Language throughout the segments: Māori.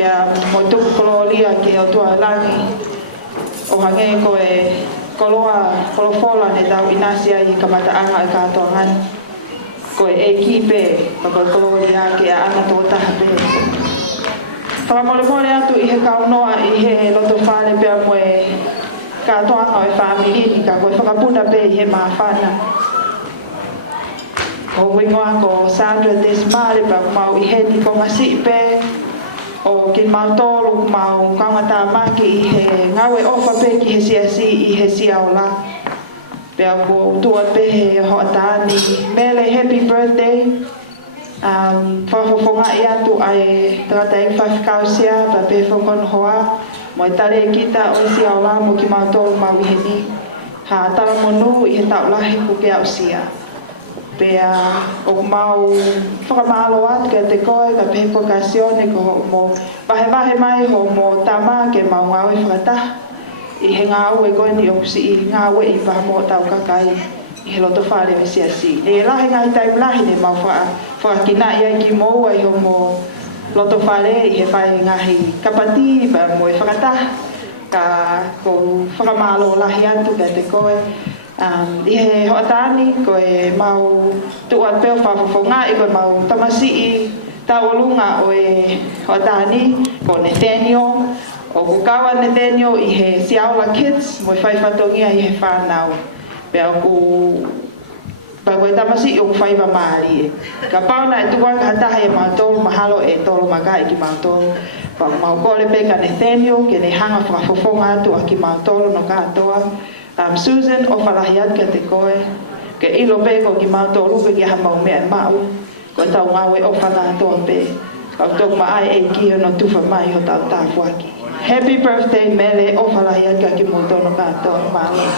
pea mo tu kololia ke o tua langi o hange ko e kolofola ne tau inasia i kamata anga i katoangan ko e kipe papa kololia ke ana to tahape whakamole atu i he kaunoa i he loto whale pea mo e katoanga o e whamiri ni ka koe whakapuna pe i he mawhana ko wingoa ko Sandra Desmare pa mau i he ni ko ngasi pe o ki mau tolu mau kangata maki i he ngawe ofa pe ki he siasi i he siaola pea ko tua pe he hoatani mele happy birthday whafofonga i atu ai tangata i whafkausia pa pe whokon hoa mo e tare kita o siaola mo ki mau tolu mau i he ni ha tala monu i he taulahi ku ke au sia pea o mau whakamalo atu ke te koe ka pe pokasione ko mo wahe mai ho mo tama ke mau ngau i whakata i he ngau e koe ni o kusi i ngau e i paha mo tau kakai i he loto whare me siasi e lahi ngai tai lahi ne mau whakakina i ai ki mou ai ho mo loto whare i he whai ngahi kapati pa mo e whakata ka ko whakamalo lahi atu ke te koe i he hoatani ko e mau tuan peo whafofonga i koe mau tamasi i tauolunga o e hoatani ko Nathaniel o kukawa Nathaniel i he Siaola Kids mo e whaifatongia i he whanau pea ku pa koe tamasi i o whaiva maari ka pauna e tuan ka hataha e mautolo mahalo e tolo maka i ki mautolo pa mau kore pe ka Nathaniel ke ne hanga whafofonga atu a ki mautolo no ka atoa Susan o whalahiat ka te koe ke ilo pe ko ki mautolo pe ki hamau mea mau ko tau ngawe o whakatoa pe kau tok mai e ki no tufa mai ho tau tāwhaki Happy birthday mele o whalahiat ka ki mautolo ka atoa malo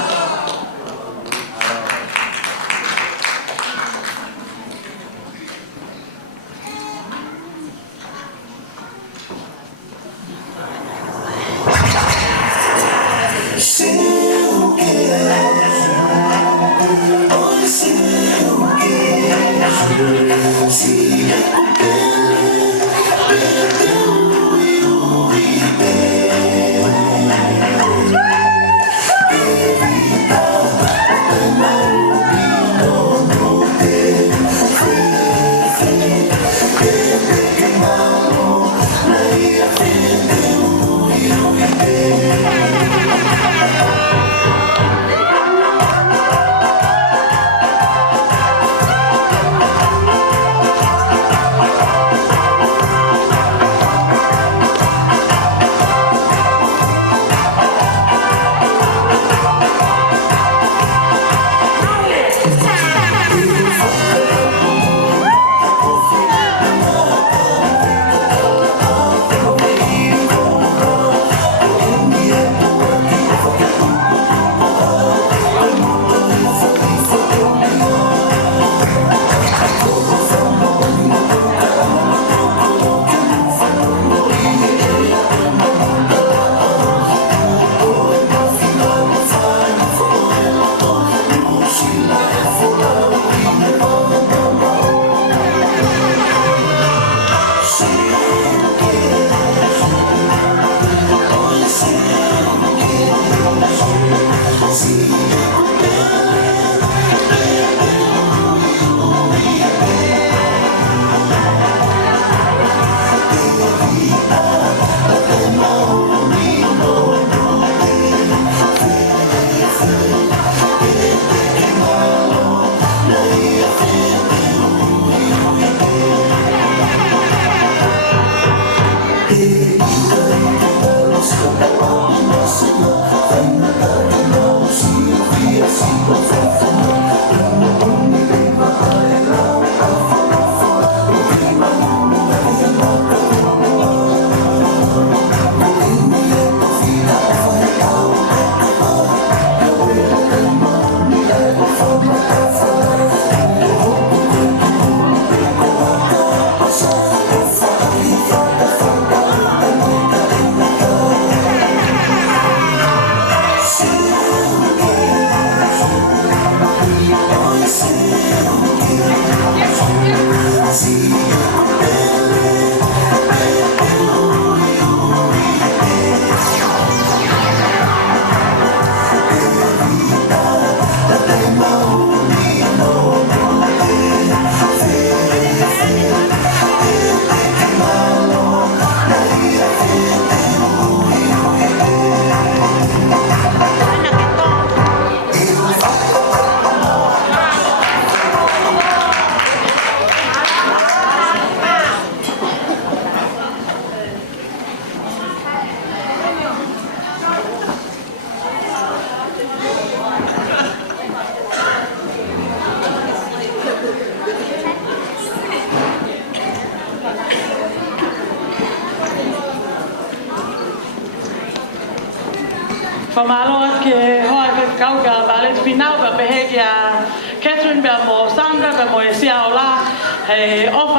Whamaloa ke hoa ka kauka valet finau pa pehekia Catherine Belmo Sandra Belmo e sia ola he ofa